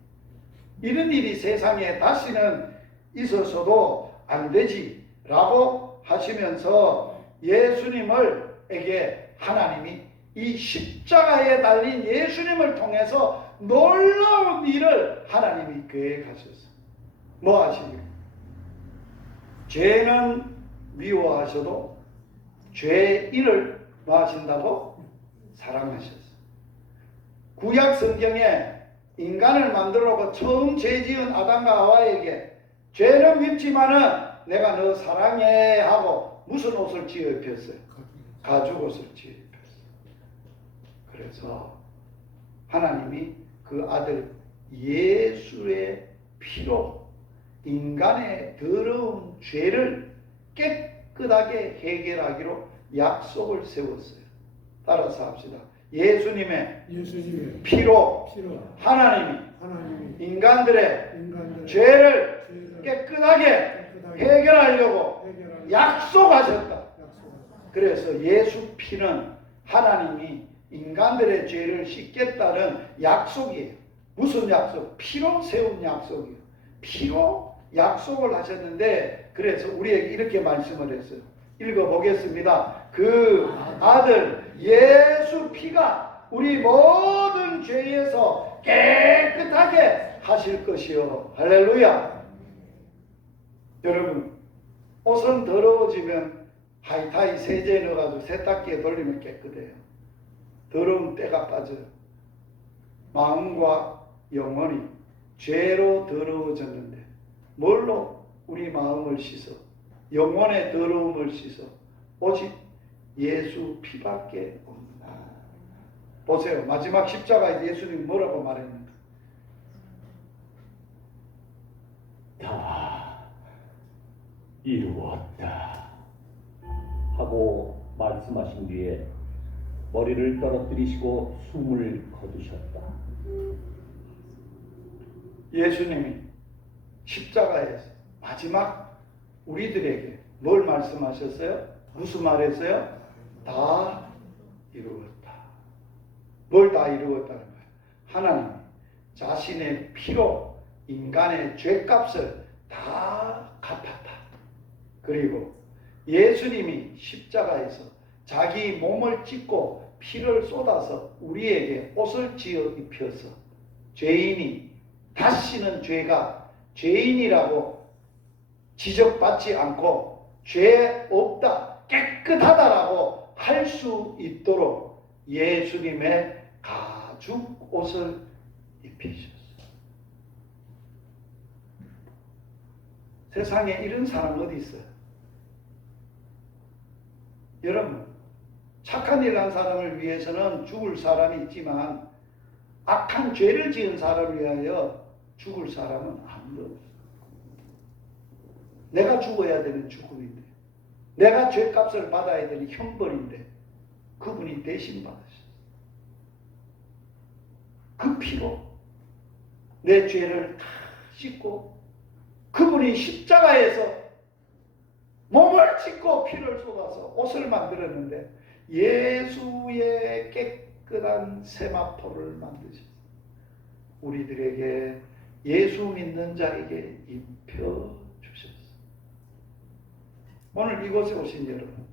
이런 일이 세상에 다시는 있어서도 안 되지 라고 하시면서 예수님에게 하나님이 이 십자가에 달린 예수님을 통해서 놀라운 일을 하나님이 계획하셨어요. 뭐 하십니까? 죄는 미워하셔도 죄인을 뭐 하신다고? 사랑하셨어요. 구약 성경에 인간을 만들어 놓고 처음 죄 지은 아담과 하와에게 죄는 밉지만은 내가 너 사랑해 하고 무슨 옷을 지어 입혔어요? 가죽 옷을 지어 입혔어요. 그래서 하나님이 그 아들 예수의 피로 인간의 더러운 죄를 깨끗하게 해결하기로 약속을 세웠어요. 따라서 합시다. 예수님의 피로 하나님이 인간들의 죄를 깨끗하게 해결하려고 약속하셨다. 그래서 예수 피는 하나님이 인간들의 죄를 씻겠다는 약속이에요. 무슨 약속? 피로 세운 약속이에요. 피로 약속을 하셨는데 그래서 우리에게 이렇게 말씀을 했어요. 읽어보겠습니다. 그 아들 예수 피가 우리 모든 죄에서 깨끗하게 하실 것이요. 할렐루야. 여러분, 옷은 더러워지면 하이타이 세제에 넣어가지고 세탁기에 돌리면 깨끗해요. 더러운 때가 빠져요. 마음과 영혼이 죄로 더러워졌는데 뭘로 우리 마음을 씻어? 영혼의 더러움을 씻어? 오직 예수 피밖에 없다. 보세요. 마지막 십자가에 예수님 뭐라고 말했는가? 다 이루었다 하고 말씀하신 뒤에 머리를 떨어뜨리시고 숨을 거두셨다. 예수님이 십자가에서 마지막 우리들에게 뭘 말씀하셨어요? 무슨 말했어요? 다 이루었다. 뭘 다 이루었다는 거예요? 하나님 자신의 피로 인간의 죄값을 다 갚았다. 그리고 예수님이 십자가에서 자기 몸을 찢고 피를 쏟아서 우리에게 옷을 지어 입혀서 죄인이 다시는 죄가 죄인이라고 지적받지 않고 죄 없다, 깨끗하다라고 할 수 있도록 예수님의 가죽 옷을 입히셨어요. 세상에 이런 사람 어디 있어요? 여러분, 착한 일 한 사람을 위해서는 죽을 사람이 있지만 악한 죄를 지은 사람을 위하여 죽을 사람은 아무도 없어요. 내가 죽어야 되는 죽음인데, 내가 죄값을 받아야 되는 형벌인데 그분이 대신 받으셨어요. 그 피로 내 죄를 다 씻고 그분이 십자가에서 몸을 찢고 피를 쏟아서 옷을 만들었는데 예수의 깨끗한 세마포를 만드셨어요. 우리들에게 예수 믿는 자에게 입혀주셨어요. 오늘 이곳에 오신 여러분,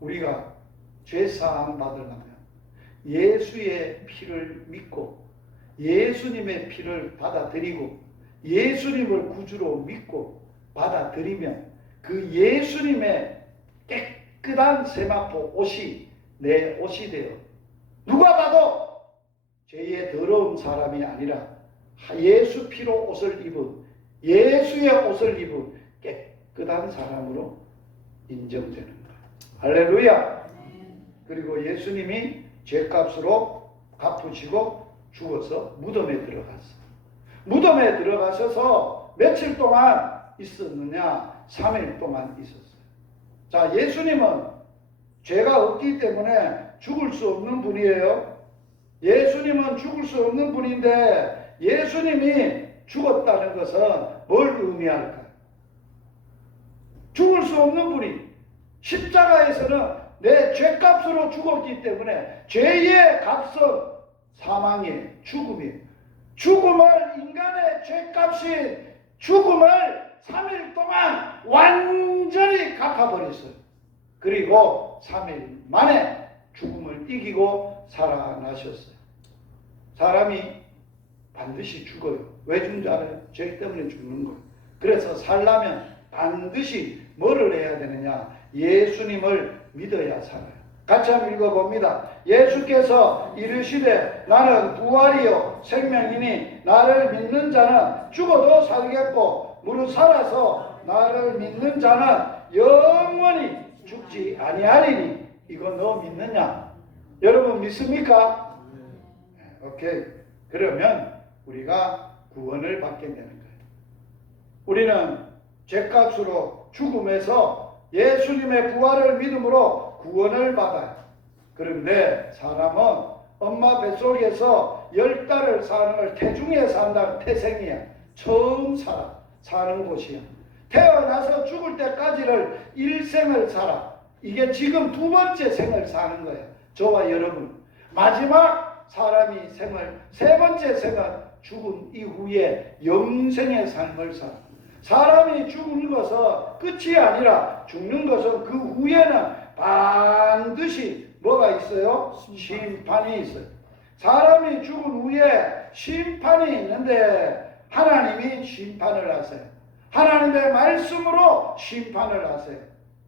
우리가 죄사함 받으려면 예수의 피를 믿고 예수님의 피를 받아들이고 예수님을 구주로 믿고 받아들이면 그 예수님의 깨끗한 세마포 옷이 내 옷이 되어 누가 봐도 죄의 더러운 사람이 아니라 예수 피로 옷을 입은 예수의 옷을 입은 깨끗한 사람으로 인정되는 거예요. 할렐루야. 그리고 예수님이 죄값으로 갚으시고 죽어서 무덤에 들어갔어. 무덤에 들어가셔서 며칠 동안 있었느냐? 3일 동안 있었어요. 자, 예수님은 죄가 없기 때문에 죽을 수 없는 분이에요. 예수님은 죽을 수 없는 분인데 예수님이 죽었다는 것은 뭘 의미할까요? 죽을 수 없는 분이 십자가에서는 내 죄값으로 죽었기 때문에 죄의 값은 사망의 죽음이에요. 죽음을 인간의 죄값인 죽음을 3일 동안 완전히 갚아버렸어요. 그리고 3일 만에 죽음을 이기고 살아나셨어요. 사람이 반드시 죽어요. 왜 죽는 줄 알아요? 죄 때문에 죽는 거예요. 그래서 살려면 반드시 뭐를 해야 되느냐? 예수님을 믿어야 살아요. 같이 한번 읽어봅니다. 예수께서 이르시되 나는 부활이요 생명이니 나를 믿는 자는 죽어도 살겠고 무릇 살아서 나를 믿는 자는 영원히 죽지 아니하리니. 이거 너 믿느냐? 여러분 믿습니까? 오케이. 그러면 우리가 구원을 받게 되는 거예요. 우리는 죄값으로 죽음에서 예수님의 부활을 믿음으로 구원을 받아요. 그런데 사람은 엄마 뱃속에서 10달을 사는 걸 태중에 산다는 태생이야. 처음 사는 곳이야. 태어나서 죽을 때까지를 일생을 살아. 이게 지금 2번째 생을 사는 거예요. 저와 여러분. 마지막 사람이 생을, 3번째 생은 죽음 이후에 영생의 삶을 살아. 사람이 죽는 것은 끝이 아니라 죽는 것은 그 후에는 반드시 뭐가 있어요? 심판이 있어요. 사람이 죽은 후에 심판이 있는데 하나님이 심판을 하세요. 하나님의 말씀으로 심판을 하세요.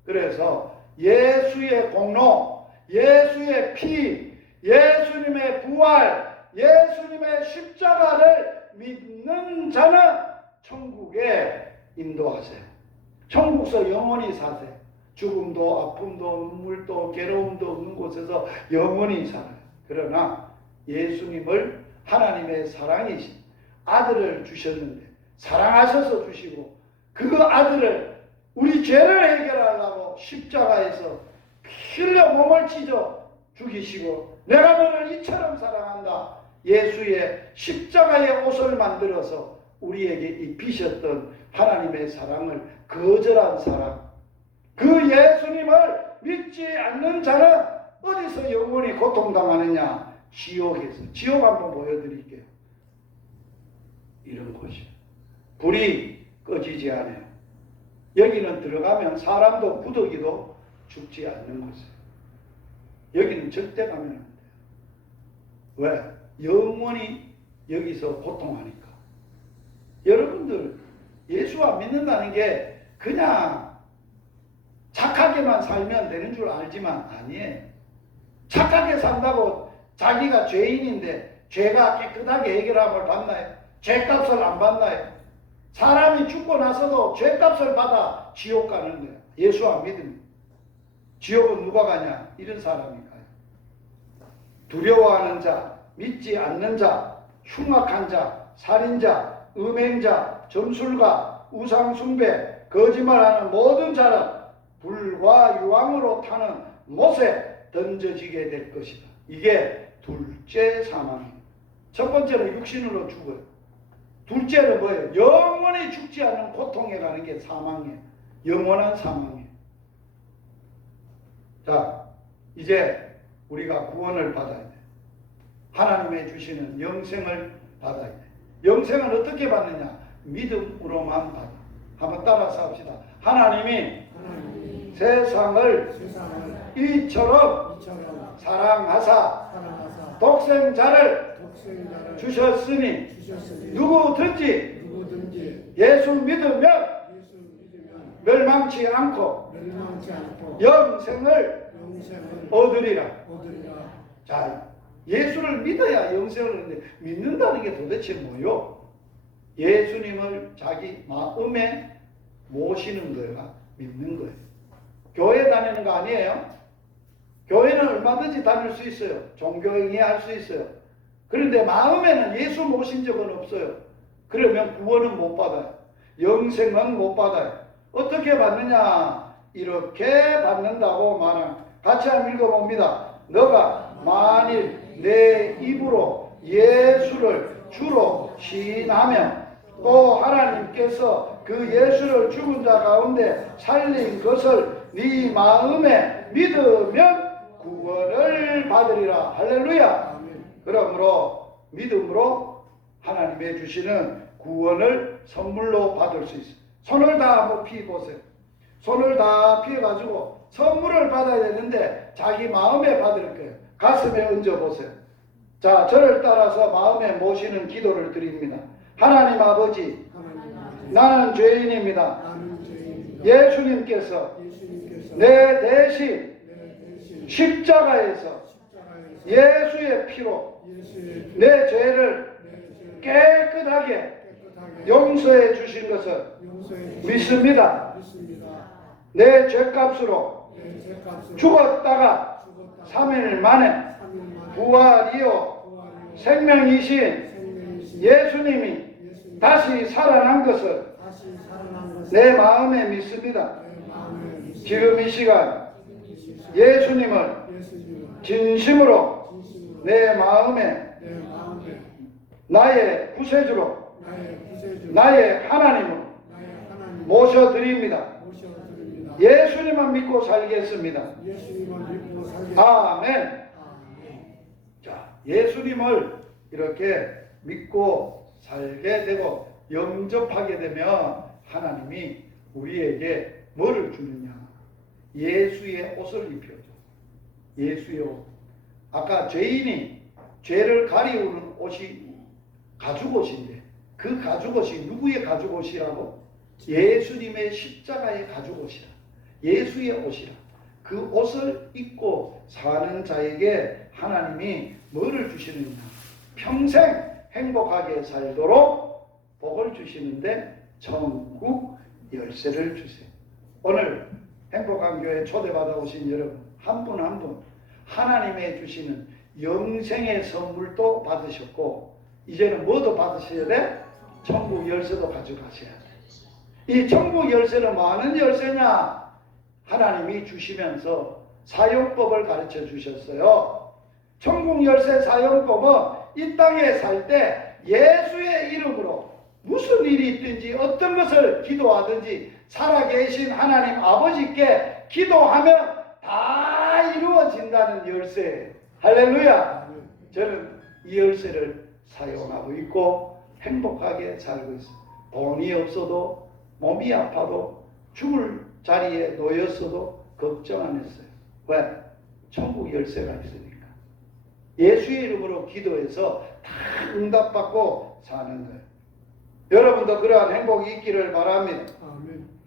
그래서 예수의 공로, 예수의 피, 예수님의 부활, 예수님의 십자가를 믿는 자는 천국에 인도하세요. 천국에서 영원히 사세요. 죽음도 아픔도 눈물도 괴로움도 없는 곳에서 영원히 살아요. 그러나 예수님을 하나님의 사랑이신 아들을 주셨는데 사랑하셔서 주시고 그 아들을 우리 죄를 해결하려고 십자가에서 피 흘려 몸을 찢어 죽이시고 내가 너를 이처럼 사랑한다. 예수의 십자가의 옷을 만들어서 우리에게 입히셨던 하나님의 사랑을 거절한 사람, 그 예수님을 믿지 않는 자는 어디서 영원히 고통당하느냐? 지옥에서. 지옥 한번 보여드릴게요. 이런 곳이에요. 불이 꺼지지 않아요. 여기는 들어가면 사람도 구더기도 죽지 않는 곳이에요. 여기는 절대 가면 안 돼요. 왜? 영원히 여기서 고통하니까. 여러분들 예수 안 믿는다는 게 그냥 착하게만 살면 되는 줄 알지만 아니에요. 착하게 산다고 자기가 죄인인데 죄가 깨끗하게 해결함을 받나요? 죄값을 안 받나요? 사람이 죽고 나서도 죄값을 받아 지옥 가는 거예요. 예수 안 믿으면. 지옥은 누가 가냐? 이런 사람이 가요. 두려워하는 자, 믿지 않는 자, 흉악한 자, 살인자, 음행자, 점술가, 우상숭배, 거짓말하는 모든 자는 불과 유황으로 타는 못에 던져지게 될 것이다. 이게 둘째 사망이에요. 첫 번째는 육신으로 죽어요. 둘째는 뭐예요? 영원히 죽지 않는 고통에 가는 게 사망이에요. 영원한 사망이에요. 자, 이제 우리가 구원을 받아야 돼요. 하나님의 주시는 영생을 받아야 돼요. 영생은 어떻게 받느냐? 믿음으로만 받아. 한번 따라서 합시다. 하나님이 세상을 이처럼 사랑하사 독생자를 주셨으니 누구든지 예수 믿으면 멸망치 않고 영생을 얻으리라. 자, 예수를 믿어야 영생을 얻는데 믿는다는 게 도대체 뭐요? 예수님을 자기 마음에 모시는 거가 믿는 거예요. 교회 다니는 거 아니에요? 교회는 얼마든지 다닐 수 있어요. 종교행위 할 수 있어요. 그런데 마음에는 예수 모신 적은 없어요. 그러면 구원은 못 받아요. 영생은 못 받아요. 어떻게 받느냐? 이렇게 받는다고 말하는. 같이 한번 읽어봅니다. 너가 만일 내 입으로 예수를 주로 시인하면 또 하나님께서 그 예수를 죽은 자 가운데 살린 것을 네 마음에 믿으면 구원을 받으리라. 할렐루야. 그러므로 믿음으로 하나님의 주시는 구원을 선물로 받을 수 있어요. 손을 다 한번 피해보세요. 손을 다 피해가지고 선물을 받아야 되는데 자기 마음에 받을 거예요. 가슴에 얹어보세요. 자, 저를 따라서 마음에 모시는 기도를 드립니다. 하나님 아버지, 나는 죄인입니다. 예수님께서 내 대신 십자가에서 예수의 피로 내 죄를 깨끗하게 용서해 주신 것을 믿습니다. 내 죄값으로 죽었다가 3일 만에 부활이요 생명이신 예수님이 다시 살아난 것을 내 마음에 믿습니다. 지금 이 시간 예수님을 진심으로 내 마음에 나의 구세주로 나의 하나님으로 모셔드립니다. 예수님만 믿고 살겠습니다. 아멘. 자, 예수님을 이렇게 믿고 살게 되고 영접하게 되면 하나님이 우리에게 뭐를 주느냐? 예수의 옷을 입혀줘. 예수의 옷. 아까 죄인이 죄를 가리우는 옷이 가죽옷인데 그 가죽옷이 누구의 가죽옷이라고? 예수님의 십자가의 가죽옷이라. 예수의 옷이라. 그 옷을 입고 사는 자에게 하나님이 뭐를 주시느냐? 평생 행복하게 살도록 복을 주시는데 천국 열쇠를 주세요. 오늘 행복한 교회 초대받아 오신 여러분 한 분 한 분 하나님의 주시는 영생의 선물도 받으셨고 이제는 뭐도 받으셔야 돼? 천국 열쇠도 가져가셔야 돼. 이 천국 열쇠는 뭐 하는 열쇠냐? 하나님이 주시면서 사용법을 가르쳐 주셨어요. 천국 열쇠 사용법은 이 땅에 살 때 예수의 이름으로 무슨 일이 있든지 어떤 것을 기도하든지 살아계신 하나님 아버지께 기도하면 다 이루어진다는 열쇠. 할렐루야. 저는 이 열쇠를 사용하고 있고 행복하게 살고 있어요. 돈이 없어도, 몸이 아파도, 죽을 자리에 놓였어도 걱정 안 했어요. 왜? 천국 열쇠가 있으니까. 예수의 이름으로 기도해서 다 응답받고 사는 거예요. 여러분도 그러한 행복이 있기를 바랍니다.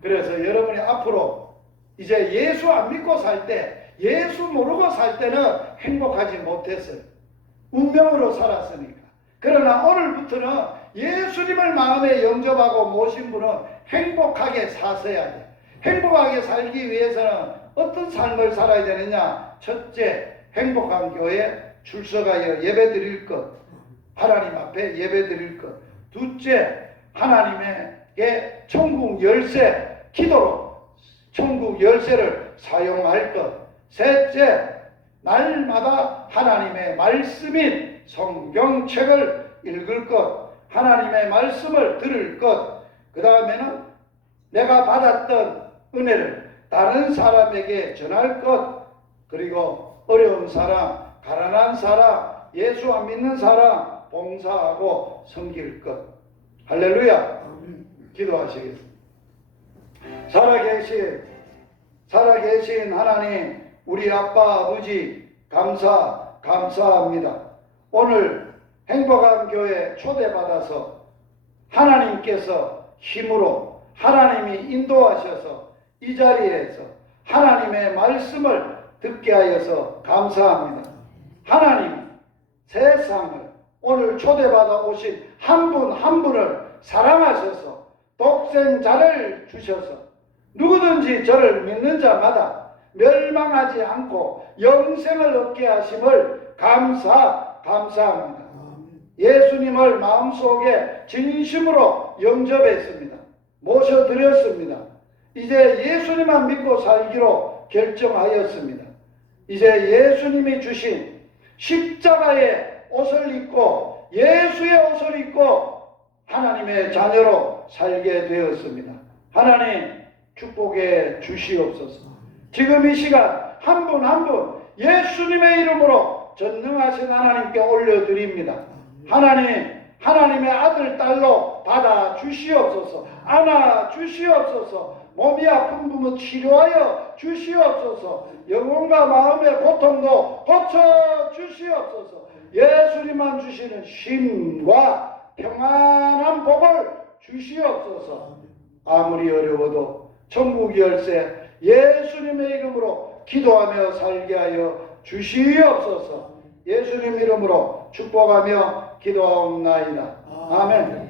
그래서 여러분이 앞으로 이제 예수 안 믿고 살 때, 예수 모르고 살 때는 행복하지 못했어요. 운명으로 살았으니까. 그러나 오늘부터는 예수님을 마음에 영접하고 모신 분은 행복하게 사셔야 돼. 행복하게 살기 위해서는 어떤 삶을 살아야 되느냐? 첫째, 행복한 교회에 출석하여 예배드릴 것. 하나님 앞에 예배드릴 것. 둘째, 하나님에게 천국 열쇠, 기도로 천국 열쇠를 사용할 것. 셋째, 날마다 하나님의 말씀인 성경책을 읽을 것. 하나님의 말씀을 들을 것. 그 다음에는 내가 받았던 은혜를 다른 사람에게 전할 것. 그리고 어려운 사람, 가난한 사람, 예수 안 믿는 사람 봉사하고 섬길 것. 할렐루야. 기도하시겠습니다. 살아계신 하나님, 우리 아빠 아버지 감사합니다. 오늘 행복한 교회 초대받아서 하나님께서 힘으로 하나님이 인도하셔서 이 자리에서 하나님의 말씀을 듣게 하여서 감사합니다. 하나님, 세상을 오늘 초대받아 오신 한 분 한 분을 사랑하셔서 독생자를 주셔서 누구든지 저를 믿는 자마다 멸망하지 않고 영생을 얻게 하심을 감사합니다. 예수님을 마음속에 진심으로 영접했습니다. 모셔드렸습니다. 이제 예수님만 믿고 살기로 결정하였습니다. 이제 예수님이 주신 십자가의 옷을 입고 예수의 옷을 입고 하나님의 자녀로 살게 되었습니다. 하나님 축복해 주시옵소서. 지금 이 시간 한 분 한 분 예수님의 이름으로 전능하신 하나님께 올려드립니다. 하나님, 하나님의 아들 딸로 받아 주시옵소서. 안아 주시옵소서. 몸이 아픈 부분 치료하여 주시옵소서. 영혼과 마음의 고통도 고쳐 주시옵소서. 예수님만 주시는 쉼과 평안한 복을 주시옵소서. 아무리 어려워도 천국 열쇠 예수님의 이름으로 기도하며 살게 하여 주시옵소서. 예수님 이름으로 축복하며 기도하옵나이다. 아멘.